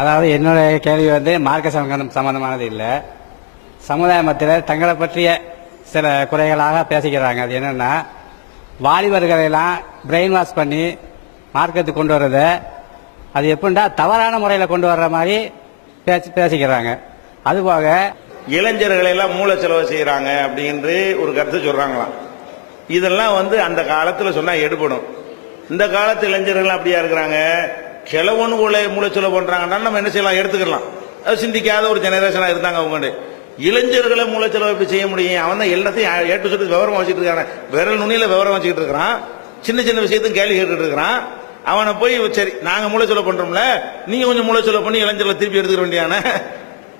அதாவது என்னுடைய கேள்வி வந்து மார்க்க சம்பந்தம் சம்பந்தமானது இல்லை. சமுதாய மத்தியில் தங்களை பற்றிய சில குறைகளாக பேசிக்கிறாங்க. அது என்னென்னா வாலிபர்களை எல்லாம் பிரெயின் வாஷ் பண்ணி மார்க்கத்துக்கு கொண்டு வர்றத அது எப்படின்னா தவறான முறையில் கொண்டு வர்ற மாதிரி பேசி பேசிக்கிறாங்க. அதுபோக இளைஞர்களை எல்லாம் மூளை செலவு செய்கிறாங்க அப்படின்று ஒரு கருத்து சொல்கிறாங்களாம் இதெல்லாம் வந்து அந்த காலத்தில் சொன்னால் எடுபடும். இந்த காலத்து இளைஞர்கள் அப்படியா இருக்கிறாங்க? கிழவனு உள்ள செலவு பண்றாங்கன்னா நம்ம என்ன செய்யலாம்? எடுத்துக்கலாம். அது சிந்திக்காத ஒரு ஜெனரேஷனா இருந்தாங்க அவங்க இளைஞர்களை மூளை எப்படி செய்ய முடியும்? அவன் தான் எல்லாத்தையும் ஏட்டு சொல்லி விவரம் வச்சுட்டு இருக்கான. விரல் நுனியில விவரம் வச்சுக்கிட்டு இருக்கிறான். சின்ன சின்ன விஷயத்தையும் கேள்வி கேட்டுட்டு இருக்கிறான். அவனை போய் சரி நாங்க மூளை பண்ணுறோம்ல பண்றோம்ல. நீங்க கொஞ்சம் மூளை பண்ணி இளைஞர்களை திருப்பி எடுத்துக்க வேண்டியான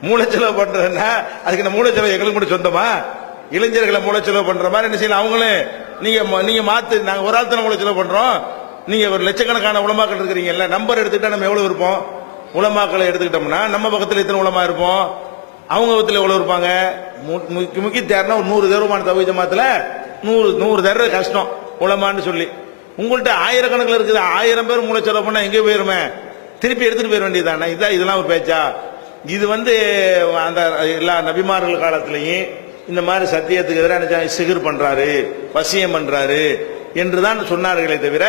மூளைச்செலவு பண்றதுன்னா அதுக்கு இந்த மூளைச்செலவு எங்களுக்கு மட்டும் சொந்தமா? இளைஞர்களை மூளைச்செலவு பண்ற மாதிரி என்ன செய்யலாம்? அவங்களே நீங்க ம- நீங்க மாத்து நாங்க ஒரு ஆள் தானே மூளைச்செலவு பண்றோம். நீங்க ஒரு லட்சக்கணக்கான உலமாக்கள் இருக்கிறீங்கல்ல நம்பர் எடுத்துக்கிட்டா நம்ம எவ்வளவு இருப்போம்? உலமாக்களை எடுத்துக்கிட்டோம்னா நம்ம பக்கத்தில் எத்தனை உலமா இருப்போம்? அவங்க பக்கத்தில் எவ்வளவு இருப்பாங்க? மு- முக்கி முக்கிய தேர்னா ஒரு நூறு தேர்வுமான தவி ஜமாத்துல நூறு நூறு தேர்வு கஷ்டம் உலமான்னு சொல்லி. உங்கள்கிட்ட ஆயிரக்கணக்கில் இருக்குது ஆயிரம் பேர் மூளை செலவு பண்ணா எங்கே போயிருமே. திருப்பி எடுத்துட்டு போயிட வேண்டியதானே இதான் இதெல்லாம் ஒரு பேச்சா? இது வந்து அந்த எல்லா நபிமார்கள் காலத்திலையும் இந்த மாதிரி சத்தியத்துக்கு எதிராக சிகிர் பண்றாரு வசியம் பண்றாரு என்றுதான் சொன்னார்களே தவிர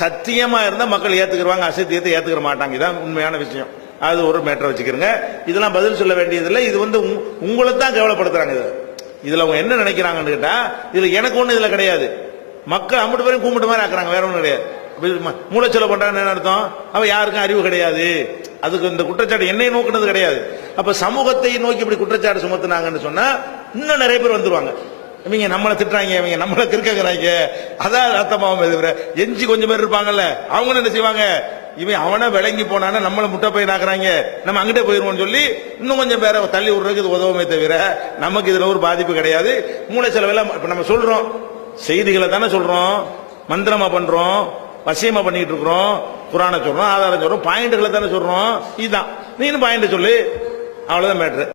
சத்தியமா இருந்தா மக்கள் ஏத்துக்குருவாங்க அசத்தியத்தை ஏத்துக்கிற மாட்டாங்க. இதான் உண்மையான விஷயம். அது ஒரு மேட்டரை வச்சுக்கிறங்க இதெல்லாம் பதில் சொல்ல வேண்டியதில்லை. இது வந்து உங்- உங்களை தான் கேவலப்படுத்துறாங்க இது. இதுல அவங்க என்ன நினைக்கிறாங்கன்னு கேட்டா இதுல எனக்கு ஒண்ணு இதுல கிடையாது. மக்கள் அம்பிட்டு பேரும் கும்பிட்டு மாதிரி ஆக்குறாங்க. வேற ஒன்றும் கிடையாது. மூளைச்சொல்ல பண்றான்னு என்ன அர்த்தம்? அவன் யாருக்கும் அறிவு கிடையாது. அதுக்கு இந்த குற்றச்சாட்டு என்னை நோக்குனது கிடையாது. அப்ப சமூகத்தை நோக்கி இப்படி குற்றச்சாட்டு சுமத்துனாங்கன்னு சொன்னா இன்னும் நிறைய பேர் வந்துருவாங்க. இவங்க நம்மளை திட்டுறாங்க இவங்க நம்மளை கிறுக்கங்கிறாங்க அதான் அர்த்தமாகும் தவிர எஞ்சி கொஞ்சம் பேர் இருப்பாங்கல்ல அவங்க என்ன செய்வாங்க? இவன் அவனை விளங்கி போனானா நம்மளை முட்டை போய் நாக்குறாங்க நம்ம அங்கிட்ட போயிருவோம்னு சொல்லி இன்னும் கொஞ்சம் பேரை தள்ளி விடுறதுக்கு இது உதவுமே தவிர நமக்கு இதுல ஒரு பாதிப்பு கிடையாது. மூளை செலவெல்லாம் இப்ப நம்ம சொல்றோம். செய்திகளை தானே சொல்றோம். மந்திரமா பண்றோம். வசியமா பண்ணிட்டு இருக்கிறோம். குரானை சொல்றோம் ஆதாரம் சொல்றோம் பாயிண்ட்களை தானே சொல்றோம். இதுதான். நீனும் பாயிண்ட் சொல்லு. அவ்வளவுதான் மேட்ரு